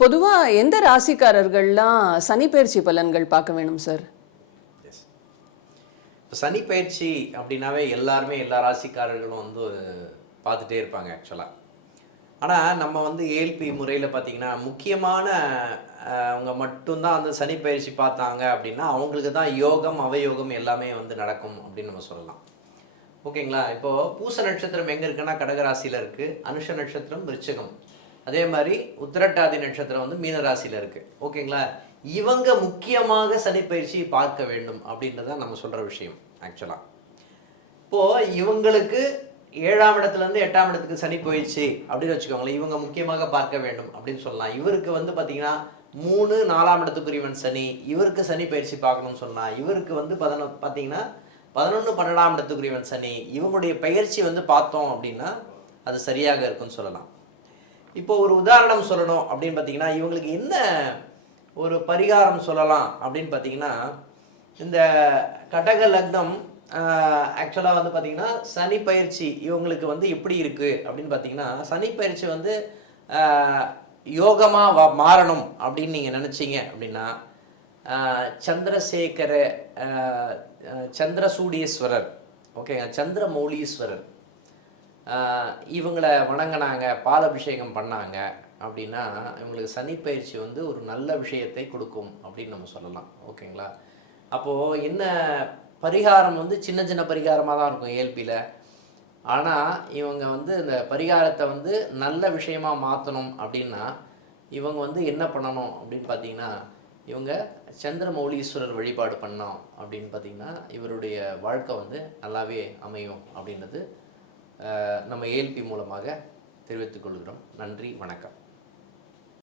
பொதுவாக எந்த ராசிக்காரர்கள்லாம் சனி பயிற்சி பலன்கள் பார்க்க வேணும் சார்? எஸ் சனி பயிற்சி அப்படின்னாவே எல்லாருமே எல்லா ராசிக்காரர்களும் வந்து பார்த்துட்டே இருப்பாங்க ஆக்சுவலாக ஆனால் நம்ம வந்து ஏல்பி முறையில் பார்த்தீங்கன்னா முக்கியமான அவங்க மட்டும்தான் வந்து சனி பயிற்சி பார்த்தாங்க அப்படின்னா அவங்களுக்கு தான் யோகம் அவயோகம் எல்லாமே வந்து நடக்கும் அப்படின்னு நம்ம சொல்லலாம். ஓகேங்களா? இப்போ பூச நட்சத்திரம் எங்கே இருக்குன்னா கடகராசியில் இருக்குது அனுஷ நட்சத்திரம் விருச்சகம். அதே மாதிரி உத்திரட்டாதி நட்சத்திரம் வந்து மீன இருக்குது ஓகேங்களா? இவங்க முக்கியமாக சனிப்பயிற்சி பார்க்க வேண்டும் அப்படின்றத நம்ம சொல்கிற விஷயம் ஆக்சுவலாக இப்போது இவங்களுக்கு ஏழாம் இடத்துலேருந்து எட்டாம் இடத்துக்கு சனி போயிடுச்சு அப்படின்னு வச்சுக்கோங்களேன் இவங்க முக்கியமாக பார்க்க வேண்டும் அப்படின்னு சொல்லலாம். இவருக்கு வந்து பார்த்தீங்கன்னா மூணு நாலாம் இடத்துக்குரியவன் சனி இவருக்கு சனி பயிற்சி பார்க்கணும்னு சொன்னால் இவருக்கு வந்து பதினொ பார்த்தீங்கன்னா பதினொன்று பன்னெண்டாம் இடத்துக்குரியவன் சனி இவங்களுடைய பயிற்சி வந்து பார்த்தோம் அப்படின்னா அது சரியாக இருக்கும்னு சொல்லலாம். இப்போ ஒரு உதாரணம் சொல்லணும் அப்படின்னு பார்த்தீங்கன்னா இவங்களுக்கு என்ன ஒரு பரிகாரம் சொல்லலாம் அப்படின்னு பார்த்தீங்கன்னா இந்த கடக லக்னம் ஆக்சுவலாக வந்து பார்த்தீங்கன்னா சனி பயிற்சி இவங்களுக்கு வந்து எப்படி இருக்குது அப்படின்னு பார்த்தீங்கன்னா சனி பயிற்சி வந்து யோகமாக வ மாறணும் அப்படின்னு நீங்கள் நினச்சிங்க அப்படின்னா சந்திரசேகர ஆஹ், சந்திரசூடீஸ்வரர் ஓகேங்க சந்திரமௌலீஸ்வரர் மௌலீஸ்வரர் இவங்களை வணங்கினாங்க பாலாபிஷேகம் பண்ணாங்க அப்படின்னா இவங்களுக்கு சனி பயிற்சி வந்து ஒரு நல்ல விஷயத்தை கொடுக்கும் அப்படின்னு நம்ம சொல்லலாம். ஓகேங்களா? அப்போது என்ன பரிகாரம் வந்து சின்ன சின்ன பரிகாரமாக தான் இருக்கும் ஏல்பியில் ஆனால் இவங்க வந்து இந்த பரிகாரத்தை வந்து நல்ல விஷயமாக மாற்றணும் அப்படின்னா இவங்க வந்து என்ன பண்ணணும் அப்படின்னு பார்த்தீங்கன்னா இவங்க சந்திரமௌலீஸ்வரர் வழிபாடு பண்ணோம் அப்படின்னு பார்த்தீங்கன்னா இவருடைய வாழ்க்கை வந்து நல்லாவே அமையும் அப்படின்றது நம்ம ஏல்பி மூலமாக தெரிவித்துக் கொள்கிறோம். நன்றி வணக்கம்.